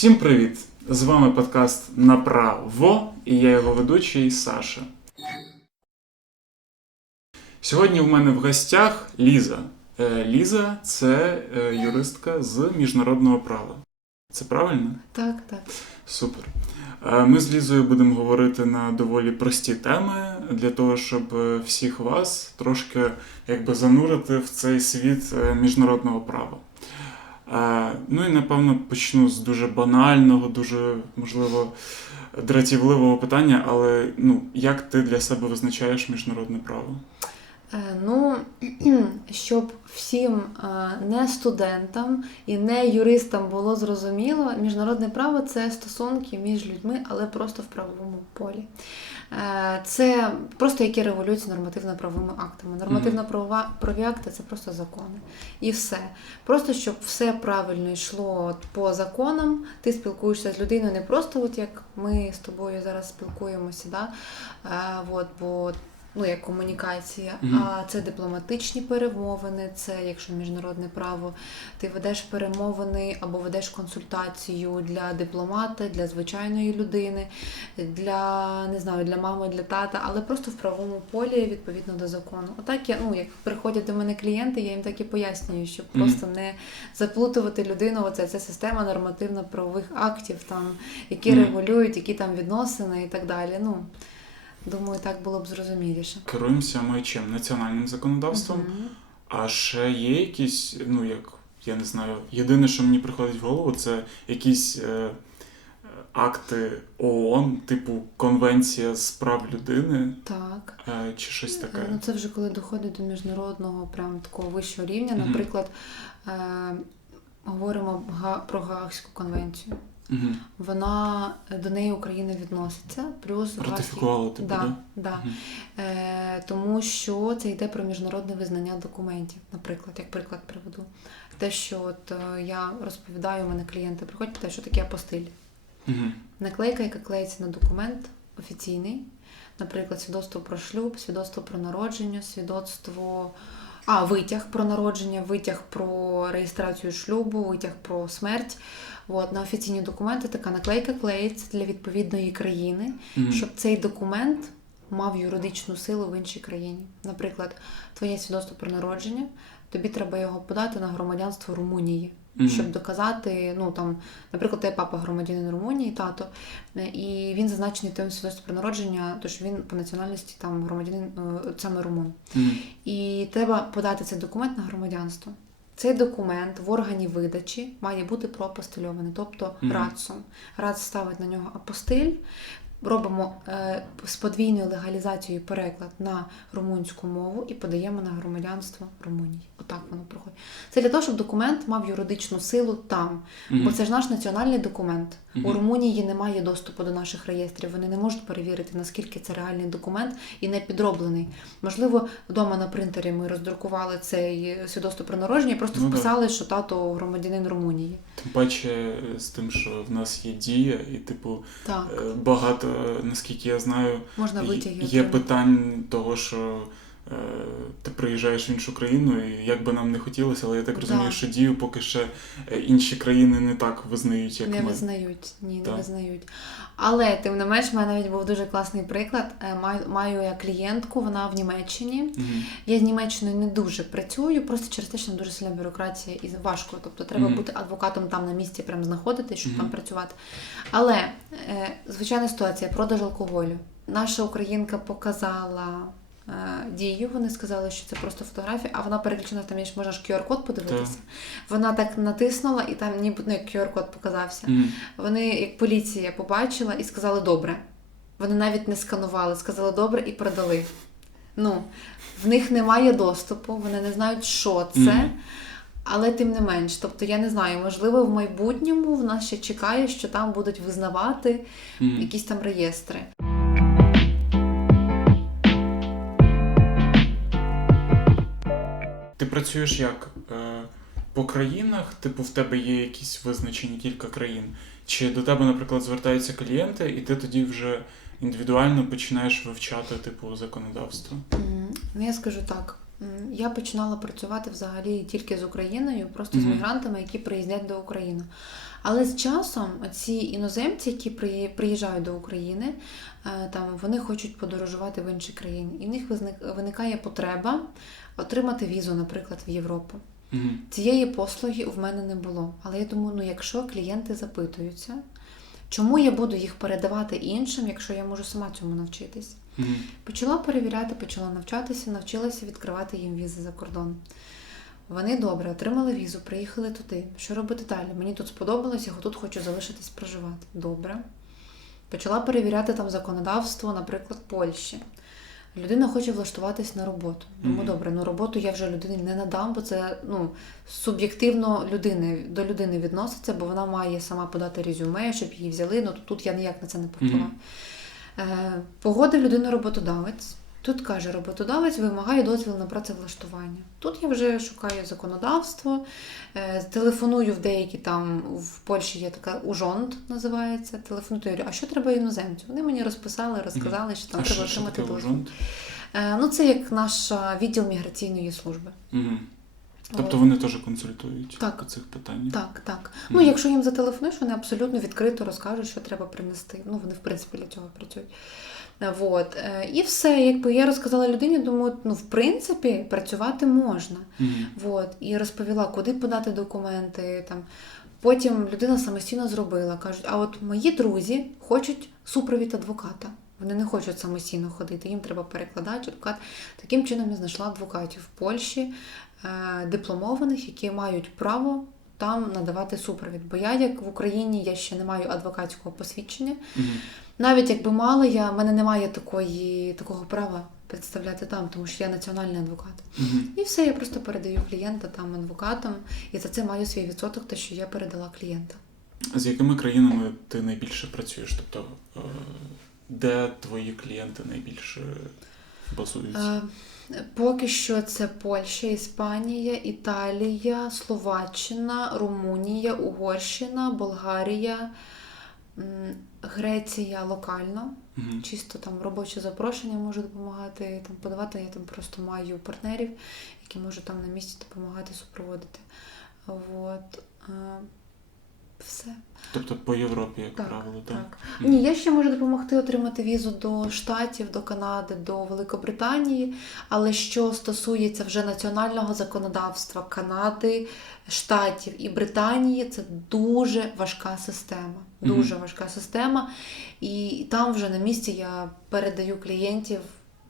Всім привіт! З вами подкаст Направо і я його ведучий Саша. Сьогодні в мене в гостях Ліза. Е, Ліза це е, юристка з міжнародного права. Це правильно? Так, так. Супер. Е, Ми з Лізою будемо говорити на доволі прості теми для того, щоб всіх вас трошки якби занурити в цей світ міжнародного права. Е, Ну і напевно почну з дуже банального, дуже можливо дратівливого питання, але ну як ти для себе визначаєш міжнародне право? Е, Ну, щоб всім е, не студентам і не юристам було зрозуміло, міжнародне право це стосунки між людьми, але просто в правовому полі. Е, Це просто які регулюються нормативно-правовими актами. Нормативно-правові акти це просто закони. І все. Просто щоб все правильно йшло по законам, ти спілкуєшся з людиною не просто, от як ми з тобою зараз спілкуємося, да? От, бо ну, як комунікація, Мгм. а це дипломатичні перемовини, це якщо міжнародне право, ти ведеш перемовини або ведеш консультацію для дипломата, для звичайної людини, для не знаю, для мами, для тата, але просто в правовому полі відповідно до закону. Отак я, ну як приходять до мене клієнти, я їм так і пояснюю, щоб Мгм. просто не заплутувати людину. Оце це система нормативно-правових актів, там які Мгм. регулюють, які там відносини і так далі. Ну думаю, так було б зрозуміліше. Керуємося ми чим? Національним законодавством. Мгм. А ще є якісь, ну як я не знаю, єдине, що мені приходить в голову, це якісь е, акти ООН, типу Конвенція з прав людини Так. е, чи щось таке. Ну, це вже коли доходить до міжнародного прям такого вищого рівня. Наприклад, е, говоримо про Гаагську конвенцію. Угу. Вона до неї Україна відноситься, плюс Ратифікувала типу, Да, да? да. Мгм. Е, тому що це йде про міжнародне визнання документів, наприклад, як приклад приведу. Те, що от е, я розповідаю, у мене клієнти приходять, питають, що таке апостиль. Мгм. Наклейка, яка клеїться на документ офіційний, наприклад, свідоцтво про шлюб, свідоцтво про народження, свідоцтво. А, витяг про народження, витяг про реєстрацію шлюбу, витяг про смерть. От, на офіційні документи така наклейка клеїться для відповідної країни, Мгм. щоб цей документ мав юридичну силу в іншій країні. Наприклад, твоє свідоцтво про народження, тобі треба його подати на громадянство Румунії Мгм. щоб доказати, ну там, наприклад, тебе папа громадянин Румунії, тато, і він зазначений тим свідоцтвом про народження, тож він по національності там громадянин е, саме румун. Мгм. І треба подати цей документ на громадянство. Цей документ в органі видачі має бути проапостильований, тобто Мгм. РАЦом. РАЦ ставить на нього апостиль. Робимо е, з подвійною легалізацією переклад на румунську мову і подаємо на громадянство Румунії. Отак воно проходить. Це для того, щоб документ мав юридичну силу там, Мгм. бо це ж наш національний документ. У Румунії немає доступу до наших реєстрів. Вони не можуть перевірити, наскільки це реальний документ і не підроблений. Можливо, вдома на принтері ми роздрукували цей свідоцтво про народження і просто Ну вписали, що тато громадянин Румунії. Тим паче е, з тим, що в нас є дія, і типу Так, е, багато, е, наскільки я знаю, можна витяги. Є питань того, що ти приїжджаєш в іншу країну, і як би нам не хотілося, але я так Да. розумію, що дію поки ще е, інші країни не так визнають, як не ми. визнають, ні, не визнають. Але тим не менш, в мене навіть був дуже класний приклад. Е, Маю, маю я клієнтку, вона в Німеччині. Мгм. Я з Німеччиною не дуже працюю, просто через те, що там дуже сильна бюрократія і важко. Тобто треба Мгм. бути адвокатом там на місці, прям знаходитись, щоб Мгм. там працювати. Але е, звичайна ситуація продаж алкоголю. Наша українка показала. Е, Дію, вони сказали, що це просто фотографія, а вона переключена там ж можна ж QR-код подивитися. Вона так натиснула, і там ніби ну, QR-код показався. Мгм. Вони, як поліція, побачила і сказали добре. Вони навіть не сканували, сказали добре і продали. Ну, в них немає доступу, вони не знають, що це. Мгм. Але тим не менш, тобто я не знаю, можливо, в майбутньому в нас ще чекає, що там будуть визнавати Мгм. якісь там реєстри. Ти працюєш як? Е, По країнах, типу, в тебе є якісь визначені кілька країн. Чи до тебе, наприклад, звертаються клієнти, і ти тоді вже індивідуально починаєш вивчати, типу, законодавство? Ну, я скажу так. Я починала працювати взагалі тільки з Україною, просто з мігрантами, які приїздять до України. Але з часом ці іноземці, які приїжджають до України, е, там вони хочуть подорожувати в інші країни, і в них виникає потреба отримати візу, наприклад, в Європу. Мгм. Цієї послуги в мене не було. Але я думаю, ну якщо клієнти запитуються, чому я буду їх передавати іншим, якщо я можу сама цьому навчитись? Мгм. Почала перевіряти, почала навчатися, навчилася відкривати їм візи за кордон. Вони добре отримали візу, приїхали туди. Що робити далі? Мені тут сподобалось, я тут хочу залишитись проживати. Добре. Почала перевіряти там законодавство, наприклад, Польщі. Людина хоче влаштуватись на роботу. Думаю, Мгм. добре, ну роботу я вже людині не надам, бо це ну, суб'єктивно людини, до людини відноситься, бо вона має сама подати резюме, щоб її взяли. Ну тут я ніяк на це не повпливаю. Мгм. Е, Погодив людину роботодавець. Тут каже, роботодавець вимагає дозвіл на працевлаштування. Тут я вже шукаю законодавство, е, телефоную в деякі там в Польщі є така ужонт, називається. Телефоную, а що треба іноземцю? Вони мені розписали, розказали, що там А треба що, отримати дозвіл. Е, Ну, це як наш відділ міграційної служби. Мгм. Тобто вони теж консультують Так. по цих питаннях? Так, так. Ну, якщо їм зателефонуєш, вони абсолютно відкрито розкажуть, що треба принести. Ну, вони, в принципі, для цього працюють. Вот. Е, І все, якби я розказала людині, думаю, ну, в принципі, працювати можна. Мгм. Вот. І розповіла, куди подати документи. Там. Потім людина самостійно зробила. Кажуть, а от мої друзі хочуть супровід адвоката. Вони не хочуть самостійно ходити, їм треба перекладач, адвокат. Таким чином я знайшла адвокатів в Польщі, е, дипломованих, які мають право там надавати супровід. Бо я, як в Україні, я ще не маю адвокатського посвідчення. Мгм. Навіть якби мала, я, в мене немає такої, такого права представляти там, тому що я національний адвокат. Мгм. І все, я просто передаю клієнта там адвокатам, і за це маю свій відсоток, те, що я передала клієнта. З якими країнами ти найбільше працюєш? Тобто, е, де твої клієнти найбільше базуються? Е, поки що це Польща, Іспанія, Італія, Словаччина, Румунія, Угорщина, Болгарія, Греція локально. Мгм. Чисто там робоче запрошення можу допомагати там подавати. Я там просто маю партнерів, які можуть там на місці допомагати супроводити. От. е, Все. Тобто по Європі, як Так, правило, так? так. Ні, я ще можу допомогти отримати візу до Штатів, до Канади, до Великобританії. Але що стосується вже національного законодавства Канади, Штатів і Британії, це дуже важка система. Дуже важка система. І там вже на місці я передаю клієнтів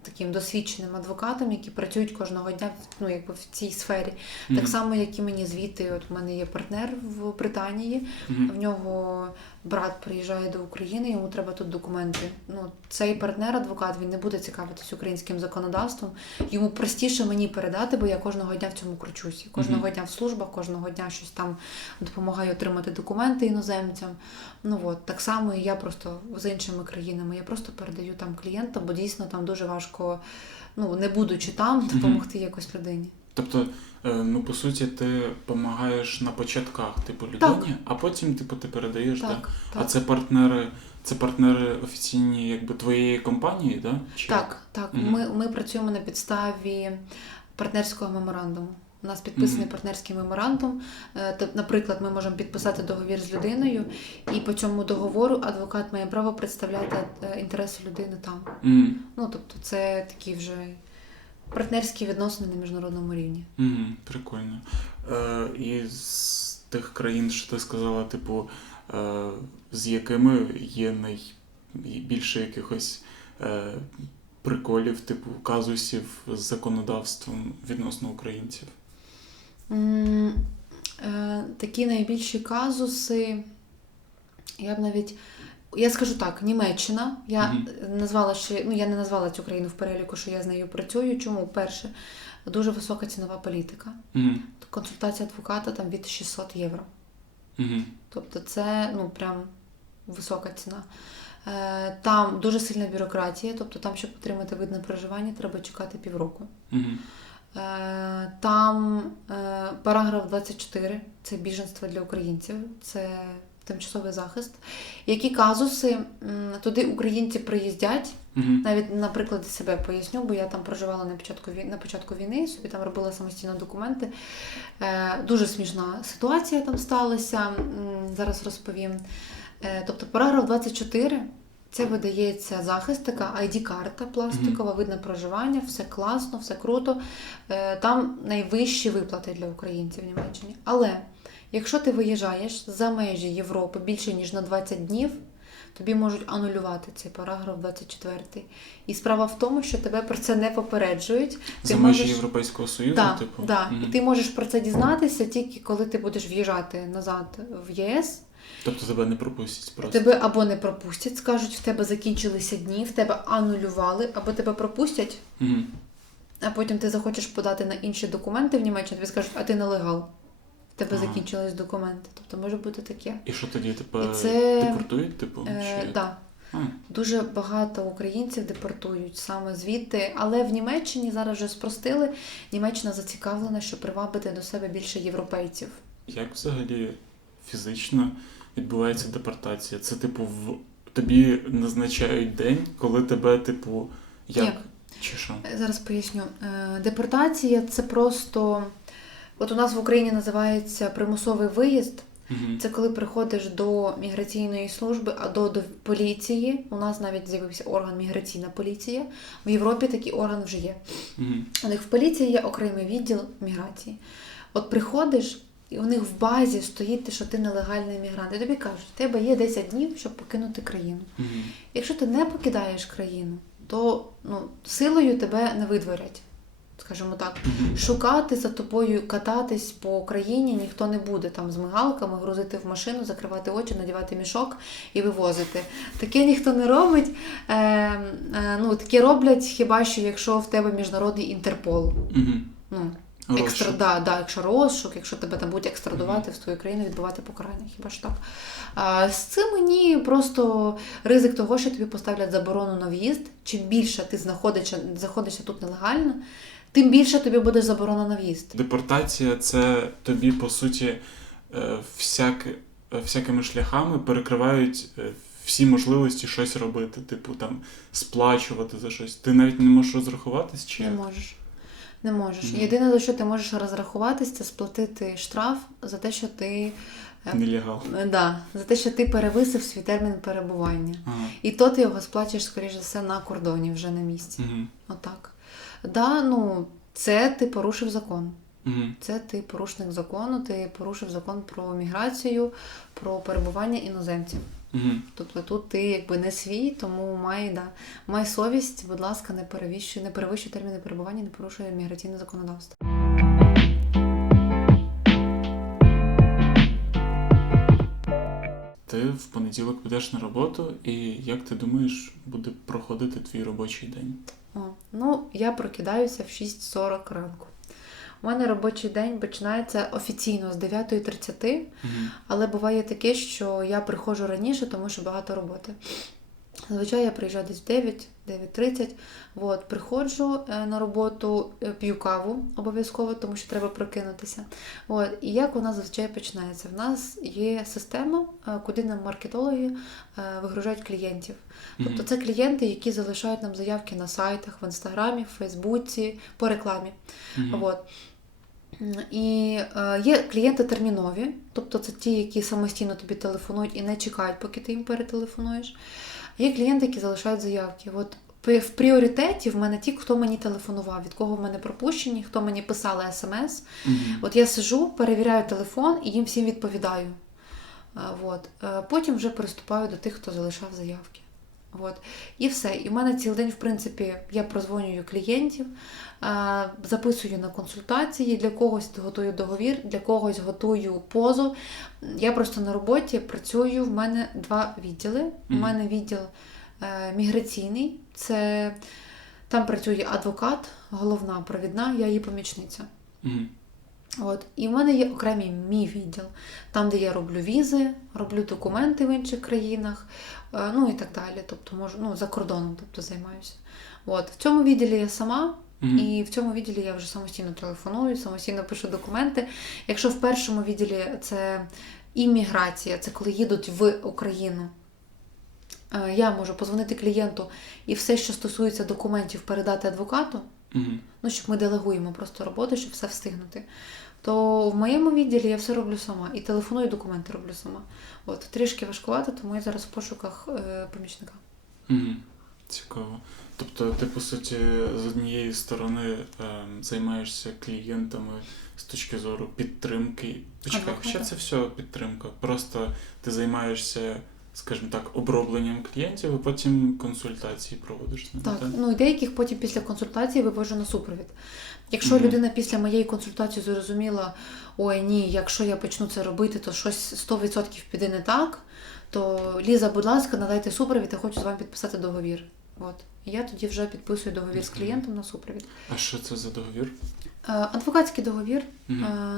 таким досвідченим адвокатам, які працюють кожного дня ну, якби в цій сфері. Так само, як і мені звідти. От в мене є партнер в Британії. В нього брат приїжджає до України, йому треба тут документи. Ну, цей партнер, адвокат, він не буде цікавитись українським законодавством. Йому простіше мені передати, бо я кожного дня в цьому кручусь. Кожного Мгм. дня в службах, кожного дня щось там допомагаю отримати документи іноземцям. Ну от так само і я просто з іншими країнами. Я просто передаю там клієнта, бо дійсно там дуже важко, ну не будучи там, допомогти якось людині. Тобто, е, ну по суті, ти допомагаєш на початках, типу, людині, Так. а потім, типу, ти передаєш, так? Так, так. А це партнери, це партнери офіційні якби твоєї компанії, да? Чи Так, так. Мгм. Ми, ми працюємо на підставі партнерського меморандуму. У нас підписаний Мгм. партнерський меморандум. Е, Наприклад, ми можемо підписати договір з людиною, і по цьому договору адвокат має право представляти е, інтереси людини там. Мгм. Ну тобто, це такі вже партнерські відносини на міжнародному рівні. Мгм, Прикольно. Е, і з тих країн, що ти сказала, типу, е, з якими є найбільше якихось е, приколів, типу, казусів з законодавством відносно українців. М, е, Такі найбільші казуси. Я б навіть. Я скажу так, Німеччина. Я Мгм. назвала ще, ну я не назвала цю країну в переліку, що я з нею працюю. Чому? Перше, дуже висока цінова політика. Мгм. Консультація адвоката там від 600 євро. Мгм. Тобто це ну прям висока ціна. Е, Там дуже сильна бюрократія, тобто там, щоб отримати вид на проживання, треба чекати півроку. Е, Там е, параграф 24 це біженство для українців. Це тимчасовий захист. Які казуси туди українці приїздять, Угу. навіть на прикладі себе поясню, бо я там проживала на початку війни, на початку війни, собі там робила самостійно документи. Е, дуже смішна ситуація там сталася. Зараз розповім. Е, тобто, параграф 24 це видається захист, така ID-карта пластикова, видно проживання, все класно, все круто. Е, Там найвищі виплати для українців в Німеччині. Але якщо ти виїжджаєш за межі Європи більше ніж на 20 днів, тобі можуть анулювати цей параграф 24. І справа в тому, що тебе про це не попереджують. За Ти межі можеш- Європейського Союзу, Так, типу. да. Мгм. І ти можеш про це дізнатися тільки коли ти будеш в'їжджати назад в ЄС. Тобто тебе не пропустять просто. Тебе або не пропустять, скажуть, в тебе закінчилися дні, в тебе анулювали, або тебе пропустять, Угу. а потім ти захочеш подати на інші документи в Німеччину, тобі скажуть, а ти нелегал. Тебе Ага. закінчились документи. Тобто може бути таке. І що тоді тебе І це- депортують, типу? Е, чи да. А, Дуже багато українців депортують саме звідти, але в Німеччині зараз вже спростили. Німеччина зацікавлена, щоб привабити до себе більше європейців. Як взагалі фізично відбувається депортація? Це, типу, в тобі назначають день, коли тебе, типу, як? Ні. Чи що? Е, Зараз поясню. Е, Депортація це просто. От у нас в Україні називається примусовий виїзд. Угу. Це коли приходиш до міграційної служби або до поліції. У нас навіть з'явився орган міграційна поліція. В Європі такий орган вже є. Угу. У них в поліції є окремий відділ міграції. От приходиш, і у них в базі стоїть, те, що ти нелегальний мігрант. І тобі кажуть, в тебе є 10 днів, щоб покинути країну. Угу. Якщо ти не покидаєш країну, то ну, силою тебе не видворять, скажімо так. Шукати за тобою, кататись по країні ніхто не буде там з мигалками, грузити в машину, закривати очі, надівати мішок і вивозити. Таке ніхто не робить. Е, е, ну, таке роблять хіба що якщо в тебе міжнародний інтерпол. Ну, екстра, да, да, якщо розшук, якщо тебе там будуть екстрадувати в твою країну, відбувати покарання, хіба ж так. А, з цим мені просто ризик того, що тобі поставлять заборону на в'їзд. Чим більше ти знаходишся, знаходишся тут нелегально, тим більше тобі буде заборона на в'їзд. Депортація це тобі, по суті, е, всяк, е, всякими шляхами перекривають е, всі можливості щось робити, типу там сплачувати за щось. Ти навіть не можеш розрахуватись чи Не як? можеш. Не можеш. Мгм. Єдине, за що ти можеш розрахуватись, це сплатити штраф за те, що ти нелегал. да, за те, що ти перевисив свій термін перебування. Ага. І то ти його сплачуєш, скоріш за все, на кордоні вже на місці. Угу. Отак. Да, ну, це ти порушив закон. Угу. Це ти порушник закону, ти порушив закон про міграцію, про перебування іноземців. Угу. Тобто тут ти якби не свій, тому май, да, май совість, будь ласка, не перевищуй, не перевищуй терміни перебування, не порушуй міграційне законодавство. Ти в понеділок підеш на роботу, і як ти думаєш, буде проходити твій робочий день? Ну, я прокидаюся в 6.40 ранку. У мене робочий день починається офіційно з 9.30, Угу. але буває таке, що я приходжу раніше, тому що багато роботи. Зазвичай я приїжджаю десь в 9, 9.30. От, приходжу е, на роботу, е, п'ю каву обов'язково, тому що треба прокинутися. От, і як у нас зазвичай починається? В нас є система, е, куди нам маркетологи вигружають клієнтів. Тобто це клієнти, які залишають нам заявки на сайтах, в інстаграмі, в Фейсбуці, по рекламі. От. І е, є клієнти термінові, тобто це ті, які самостійно тобі телефонують і не чекають, поки ти їм перетелефонуєш. Є клієнти, які залишають заявки. От в пріоритеті в мене ті, хто мені телефонував, від кого в мене пропущені, хто мені писали смс. Угу. От я сижу, перевіряю телефон і їм всім відповідаю. Е, От. Е, Потім вже приступаю до тих, хто залишав заявки. От. І все. І в мене цілий день, в принципі, я прозвонюю клієнтів, записую на консультації, для когось готую договір, для когось готую позов. Я просто на роботі працюю. В мене два відділи. У мене відділ е, міграційний, це там працює адвокат, головна провідна, я її помічниця. Угу. От. І в мене є окремий мій відділ, там, де я роблю візи, роблю документи в інших країнах, е, ну і так далі. Тобто можу ну, за кордоном тобто, займаюся. От. В цьому відділі я сама, Угу. і в цьому відділі я вже самостійно телефоную, самостійно пишу документи. Якщо в першому відділі це імміграція це коли їдуть в Україну. Е, Я можу позвонити клієнту і все, що стосується документів, передати адвокату, Мгм. ну, щоб ми делегуємо просто роботу, щоб все встигнути. То в моєму відділі я все роблю сама і телефоную документи роблю сама. От трішки важкувато, тому я зараз в пошуках е, помічника. Мгм. Цікаво. Тобто, ти, по суті, з однієї сторони ем, займаєшся клієнтами з точки зору підтримки. Почекай, хоча це все підтримка. Просто ти займаєшся, скажімо так, обробленням клієнтів, і потім консультації проводиш з ними. Так, ну і деяких потім після консультації вивожу на супровід. Якщо Мгм. людина після моєї консультації зрозуміла, ой, ні, якщо я почну це робити, то щось 100% піде не так, то Ліза, будь ласка, надайте супровід, я хочу з вами підписати договір. От. І я тоді вже підписую договір з клієнтом на супровід. А що це за договір? Е, Адвокатський договір, е,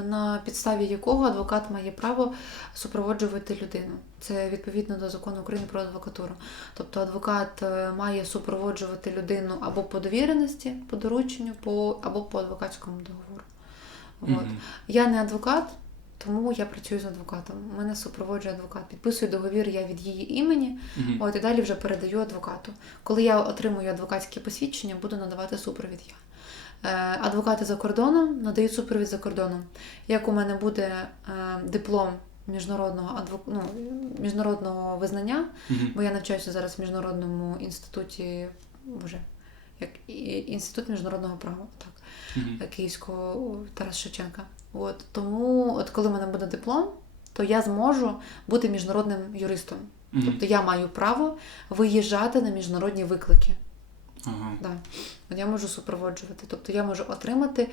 на підставі якого адвокат має право супроводжувати людину. Це відповідно до закону України про адвокатуру. Тобто адвокат е, має супроводжувати людину або по довіреності, по дорученню, по, або по адвокатському договору. От. Мгм. Я не адвокат, тому я працюю з адвокатом. Мене супроводжує адвокат. Підписую договір я від її імені, Мгм. От і далі вже передаю адвокату. Коли я отримую адвокатське посвідчення, буду надавати супровід я. Е, Адвокати за кордоном надають супровід за кордоном. Як у мене буде е, диплом міжнародного адвок... ну, міжнародного визнання, бо я навчаюся зараз в міжнародному інституті, боже, як інститут міжнародного права, так, Мгм. Київського Тарас Шевченка. От тому, от коли в мене буде диплом, то я зможу бути міжнародним юристом. Мгм. Тобто я маю право виїжджати на міжнародні виклики. Ага. Да. От Я можу супроводжувати. Тобто я можу отримати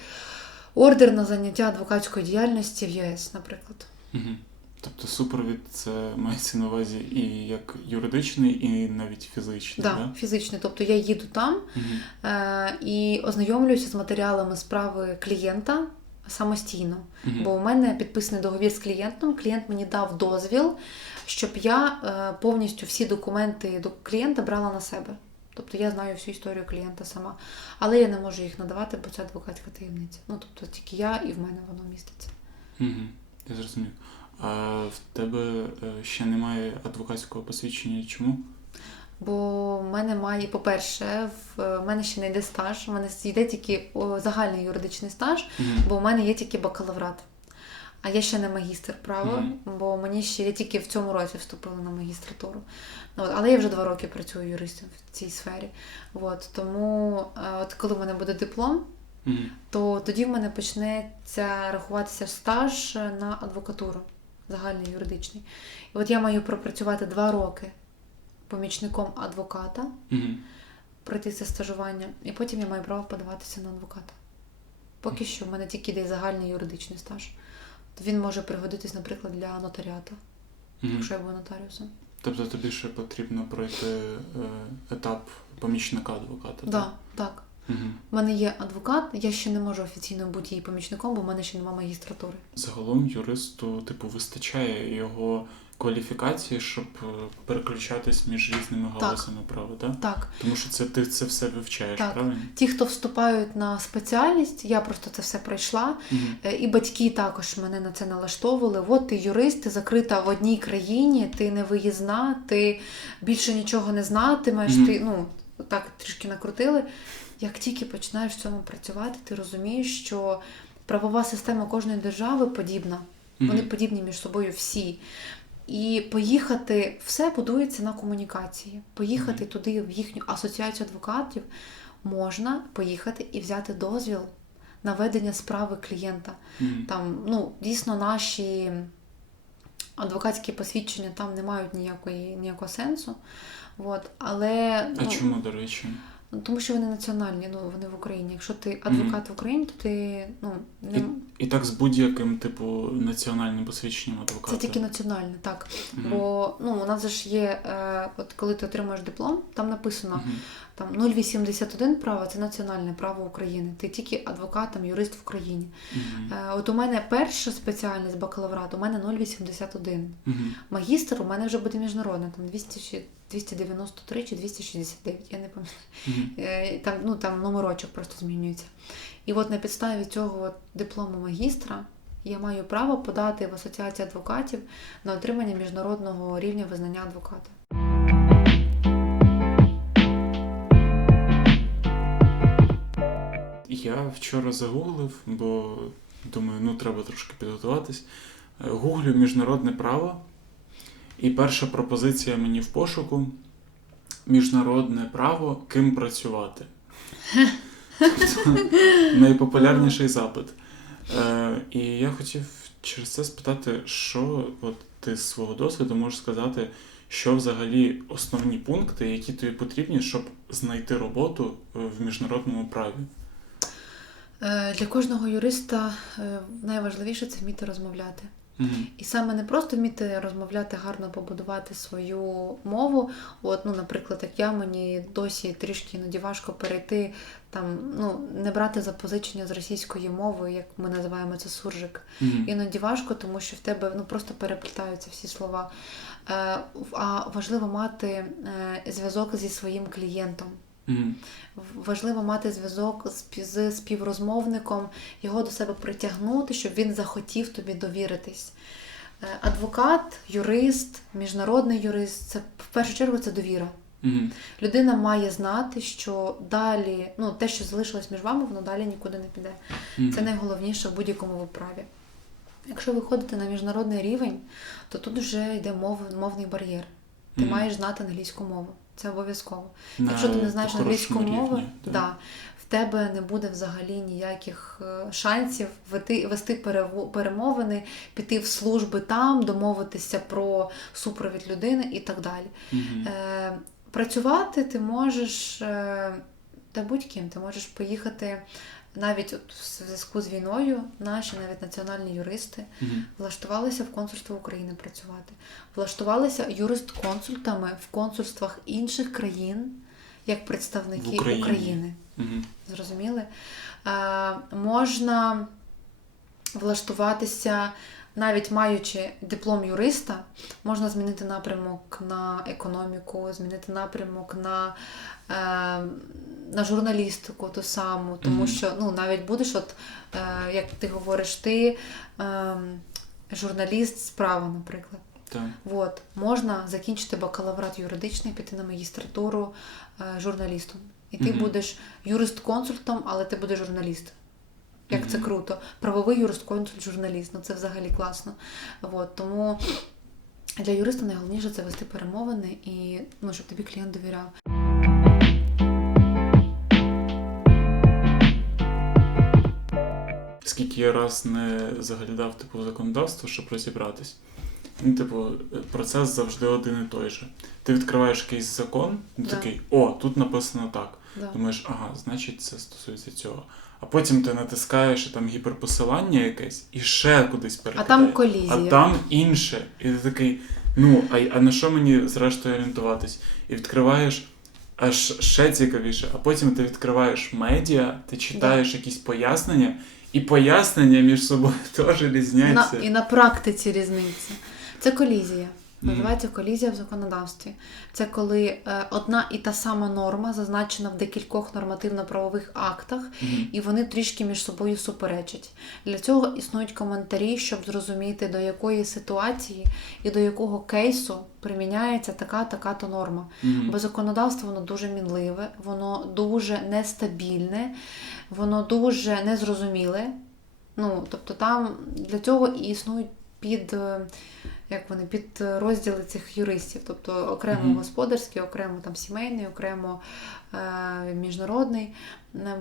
ордер на заняття адвокатської діяльності в ЄС, наприклад. Мгм. Тобто супровід це мається на увазі і як юридичний, і навіть фізичний, Да, да? фізичний. Тобто я їду там Мгм. е- і ознайомлююся з матеріалами справи клієнта самостійно. Мгм. Бо у мене підписаний договір з клієнтом. Клієнт мені дав дозвіл, щоб я е, повністю всі документи до клієнта брала на себе. Тобто я знаю всю історію клієнта сама. Але я не можу їх надавати, бо це адвокатська таємниця. Ну тобто тільки я і в мене воно міститься. Мгм. Я зрозумів. А в тебе е, ще немає адвокатського посвідчення. Чому? Бо в мене має, по-перше, в в мене ще не йде стаж, в мене йде тільки загальний юридичний стаж, Мгм. бо в мене є тільки бакалаврат. А я ще не магістр права, Мгм. бо мені ще я тільки в цьому році вступила на магістратуру. Ну, От, але я вже два роки працюю юристом в цій сфері. От, тому, е, от коли в мене буде диплом, Мгм. то тоді в мене почнеться рахуватися стаж на адвокатуру, загальний юридичний. І от я маю пропрацювати два роки помічником адвоката, Мгм. пройти це стажування, і потім я маю право подаватися на адвоката. Поки що в мене тільки йде загальний юридичний стаж. То він може пригодитись, наприклад, для нотаріата, Мгм. якщо я буду нотаріусом. Тобто тобі ще потрібно пройти е, етап помічника адвоката. Так, да, так. У мене є адвокат, я ще не можу офіційно бути її помічником, бо в мене ще немає магістратури. Загалом юристу, типу, вистачає його кваліфікації, щоб е, переключатись між різними галузями права, так? Так, Тому що це ти це все вивчаєш, Так. правильно? ті, хто вступають на спеціальність, я просто це все пройшла. Е, І батьки також мене на це налаштовували. От ти юрист, ти закрита в одній країні, ти не виїзна, ти більше нічого не знатимеш. Мгм. Ти ну так трішки накрутили. Як тільки починаєш в цьому працювати, ти розумієш, що правова система кожної держави подібна. Вони Мгм. подібні між собою всі. І поїхати, все будується на комунікації. Поїхати туди, в їхню асоціацію адвокатів, можна поїхати і взяти дозвіл на ведення справи клієнта. Мгм. Там, ну, дійсно, наші адвокатські посвідчення там не мають ніякої, ніякого сенсу. От, але А ну, чому, до речі? Ну, тому що вони національні, ну вони в Україні. Якщо ти адвокат в Україні, то ти ну, не... І так з будь-яким, типу, національним посвідченням адвоката. це тільки національне, так. Мгм. Бо ну, у нас же ж є, е, от коли ти отримуєш диплом, там написано. Там 0,81 право це національне право України. Ти тільки адвокат, там, юрист в Україні. Мгм. Е, от у мене перша спеціальність бакалаврат, у мене 0,81. Мгм. Магістр у мене вже буде міжнародний, там 200 293 чи 269, я не пам'ятаю. Е, Там, ну, там номерочок просто змінюється. І от на підставі цього от диплому магістра Я маю право подати в асоціацію адвокатів на отримання міжнародного рівня визнання адвоката. Я вчора загуглив, бо думаю, ну треба трошки підготуватись. Е, Гуглю міжнародне право, і перша пропозиція мені в пошуку міжнародне право ким працювати. Тобто найпопулярніший запит. Е, і я хотів через це спитати, що от ти з свого досвіду можеш сказати, що взагалі основні пункти, які тобі потрібні, щоб знайти роботу е, в міжнародному праві. Е, Для кожного юриста е, найважливіше це вміти розмовляти. Мгм. І саме не просто вміти розмовляти, гарно побудувати свою мову. От, ну, наприклад, як я, мені досі трішки іноді важко перейти, там, ну, не брати запозичення з російської мови, як ми називаємо це суржик. Мгм. Іноді важко, тому що в тебе ну, просто переплітаються всі слова. Е, А важливо мати зв'язок зі своїм клієнтом. Важливо мати зв'язок з співрозмовником, його до себе притягнути, щоб він захотів тобі довіритись. Е, Адвокат, юрист, міжнародний юрист це в першу чергу це довіра. Мгм. Людина має знати, що далі, ну те, що залишилось між вами, воно далі нікуди не піде. Мгм. Це найголовніше в будь-якому виправі. Якщо ви ходите на міжнародний рівень, то тут вже йде мов, мовний бар'єр. Ти Мгм. маєш знати англійську мову. Це обов'язково. На Якщо ти не знаєш англійську мову, да, в тебе не буде взагалі ніяких е, шансів вести, вести перемовини, піти в служби там, домовитися про супровід людини і так далі. Угу. Е, працювати ти можеш е, та будь-ким. Ти можеш поїхати навіть от в зв'язку з війною, наші навіть національні юристи Мгм. влаштувалися в консульство України працювати. Влаштувалися юрист-консультами в консульствах інших країн як представники В Україні. України. Мгм. Зрозуміли? Е, можна влаштуватися, навіть маючи диплом юриста, можна змінити напрямок на економіку, змінити напрямок на, е, на журналістику ту саму. Тому Мгм. що ну, навіть будеш, от, е, як ти говориш, ти е, журналіст справа, наприклад. Так. От, можна закінчити бакалаврат юридичний, піти на магістратуру е, журналістом. І ти Мгм. будеш юрист-консультом, але ти будеш журналіст. Як це круто. Правовий юрист-консульт, журналіст. Ну це взагалі класно. От, тому для юриста найголовніше це вести перемовини і ну, щоб тобі клієнт довіряв. Скільки я раз не заглядав типу, в законодавство, щоб розібратись. Ну, типу, процес завжди один і той же. Ти відкриваєш якийсь закон, і Да. такий, о, тут написано так. Да. Думаєш, ага, значить це стосується цього. А потім ти натискаєш і там гіперпосилання якесь і ще кудись А там колізія. А там інше. І ти такий, ну, а, а на що мені зрештою орієнтуватись? І відкриваєш аж ще цікавіше, а потім ти відкриваєш медіа, ти читаєш якісь пояснення, і пояснення між собою теж на, і на практиці різниця. Це колізія. Називається колізія в законодавстві. Це коли е, одна і та сама норма зазначена в декількох нормативно-правових актах, Мгм. і вони трішки між собою суперечать. Для цього існують коментарі, щоб зрозуміти, до якої ситуації і до якого кейсу приміняється така така то норма. Мгм. Бо законодавство воно дуже мінливе, воно дуже нестабільне, воно дуже незрозуміле. Ну, тобто там для цього і існують під. Як вони під розділи цих юристів, тобто окремо Мгм. господарський, окремо там сімейний, окремо е, міжнародний.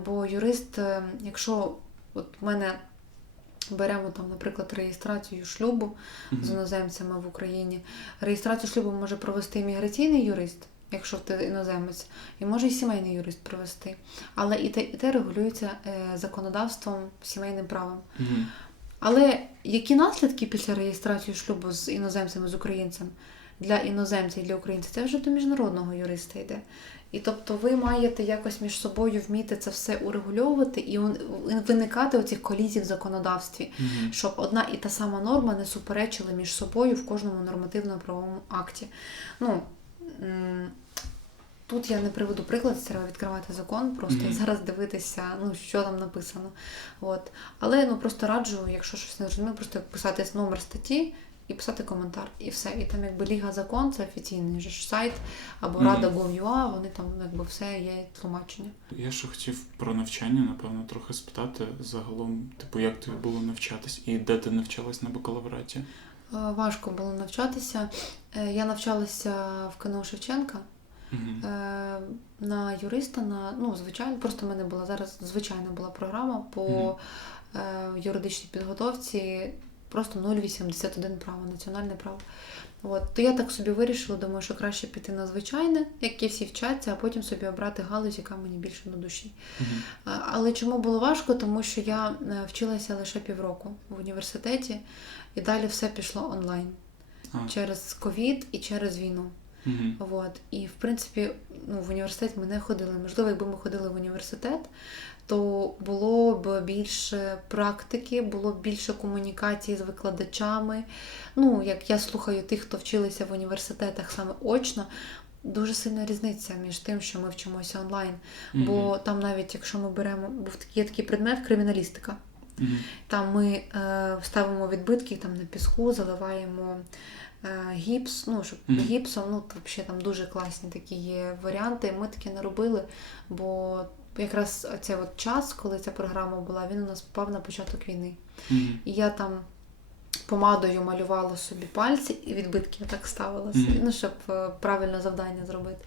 Бо юрист, е, якщо от в мене беремо там, наприклад, реєстрацію шлюбу Мгм. з іноземцями в Україні. Реєстрацію шлюбу може провести імміграційний юрист, якщо ти іноземець, і може і сімейний юрист провести. Але і те, і те регулюється е, законодавством сімейним правом. Мгм. Але які наслідки після реєстрації шлюбу з іноземцем і з українцем для іноземця і для українця, це вже до міжнародного юриста йде. І тобто ви маєте якось між собою вміти це все урегульовувати і у- виникати оцих колізій в законодавстві Мгм. щоб одна і та сама норма не суперечила між собою в кожному нормативно-правовому акті. Ну, Тут я не приведу приклад, треба відкривати закон, просто Мгм. зараз дивитися, ну що там написано. От. Але ну просто раджу, якщо щось не зрозуміло, просто писати номер статті і писати коментар. І все. І там якби Ліга закон, це офіційний же ж сайт або Мгм. Рада Gov.ua, вони там якби все є тлумачення. Я ще хотів про навчання, напевно, трохи спитати загалом, типу, як тобі було навчатись і де ти навчалась на бакалавраті? Е, Важко було навчатися. Е, Я навчалася в КНУ Шевченка. Угу. Е, на юриста, на ну, звичайно, просто в мене була зараз звичайна була програма по е, юридичній підготовці, просто 0,81 право, національне право. От, то я так собі вирішила, думаю, що краще піти на звичайне, як і всі вчаться, а потім собі обрати галузь, яка мені більше на душі. Е, Але чому було важко? Тому що я е, вчилася лише півроку в університеті, і далі все пішло онлайн А. через ковід і через війну. Угу. От. І в принципі, ну, в університет ми не ходили. Можливо, якби ми ходили в університет, то було б більше практики, було б більше комунікації з викладачами. Ну, як я слухаю тих, хто вчилися в університетах саме очно, дуже сильна різниця між тим, що ми вчимося онлайн. Бо там навіть якщо ми беремо, був такий, такий предмет криміналістика. Угу. Там ми е, ставимо відбитки там на піску, заливаємо гіпс, ну, щоб Мгм. гіпсом, ну, то взагалі там дуже класні такі є варіанти. Ми таке не робили, бо якраз цей от час, коли ця програма була, він у нас попав на початок війни. Угу. І я там помадою малювала собі пальці і відбитки я так ставила собі, Мгм. ну, щоб е, правильно завдання зробити.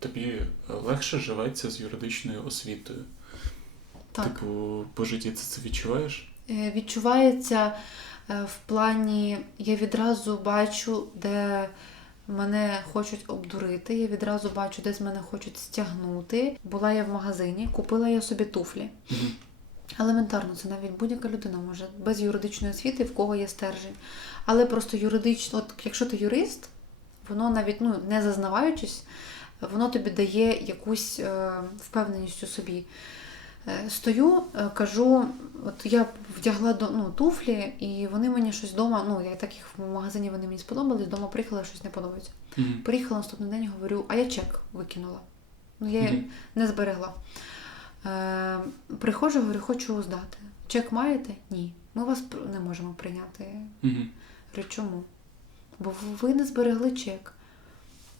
Тобі легше живеться з юридичною освітою? Так. Типу, по житті ти це відчуваєш? Е, відчувається е, в плані, я відразу бачу, де мене хочуть обдурити, я відразу бачу, де з мене хочуть стягнути. Була я в магазині, купила я собі туфлі. Елементарно, це навіть будь-яка людина може без юридичної освіти, в кого є стержень. Але просто юридично, от якщо ти юрист, воно навіть ну, не зазнаваючись, воно тобі дає якусь е, впевненість у собі. Е, Стою, е, кажу, от я вдягла ну, туфлі, і вони мені щось вдома, ну я так їх в магазині вони мені сподобались, вдома приїхала, щось не подобається. Угу. Приїхала наступний день, говорю, а я чек викинула. Ну, я Мгм. не зберегла. Е, приходжу, говорю, хочу здати. Чек маєте? Ні. Ми вас не можемо прийняти. Угу. Говорю, чому? Бо ви не зберегли чек.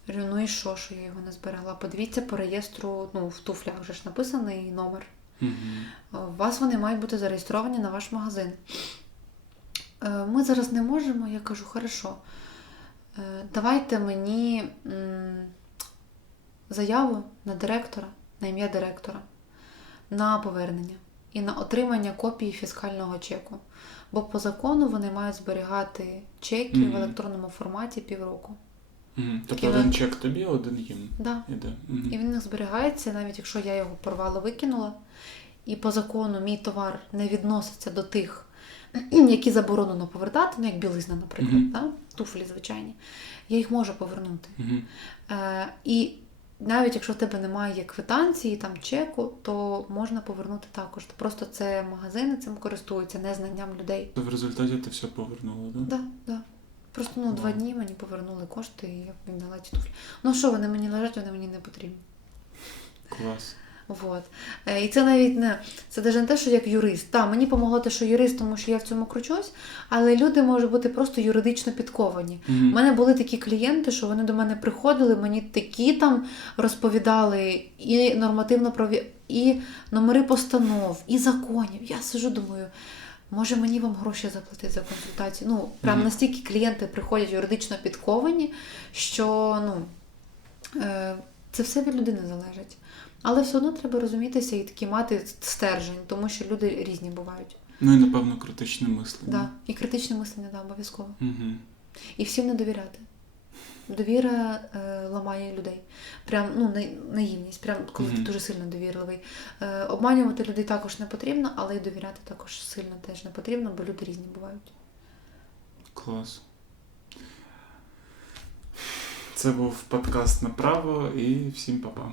Говорю, ну і що, що я його не зберегла? Подивіться по реєстру, ну, в туфлях вже ж написаний номер. Угу. У вас вони мають бути зареєстровані на ваш магазин. Е, Ми зараз не можемо, я кажу, хорошо. Е, Давайте мені заяву на директора, на ім'я директора, на повернення і на отримання копії фіскального чеку. Бо по закону вони мають зберігати чеки Мгм. в електронному форматі півроку. Угу. Тобто один чек тобі, один їм Да. іде. І Угу. він у них зберігається, навіть якщо я його порвала, викинула, і по закону мій товар не відноситься до тих, які заборонено повертати, ну як білизна, наприклад, Мгм. да? туфлі звичайні, я їх можу повернути. Угу. Е, і навіть якщо в тебе немає квитанції, там чеку, то можна повернути також. Просто це магазини цим користуються, не знанням людей. В результаті ти все повернула, так? Да? Да, да. Просто ну, два дні мені повернули кошти, і я віддала ті туфлі. Ну що, вони мені лежать, вони мені не потрібні. Клас. Вот. Е, І це навіть не це навіть не те, що як юрист. Так, мені помогло те, що юрист, тому що я в цьому кручусь, але люди можуть бути просто юридично підковані. У Угу. мене були такі клієнти, що вони до мене приходили, мені такі там розповідали і нормативно праві, і номери постанов, і законів. Я сижу, думаю, може мені вам гроші заплатити за консультацію. Ну, прям Мгм. настільки клієнти приходять юридично підковані, що ну, е, це все від людини залежить. Але все одно треба розумітися і таки мати стержень, тому що люди різні бувають. Ну і напевно критичне мислення. Да. І критичне мислення, да, обов'язково. Угу. І всім не довіряти. Довіра е, ламає людей. Прям ну, наївність, прям коли ти дуже сильно довірливий. Е, обманювати людей також не потрібно, але й довіряти також сильно теж не потрібно, бо люди різні бувають. Клас. Це був подкаст направо і всім па-па.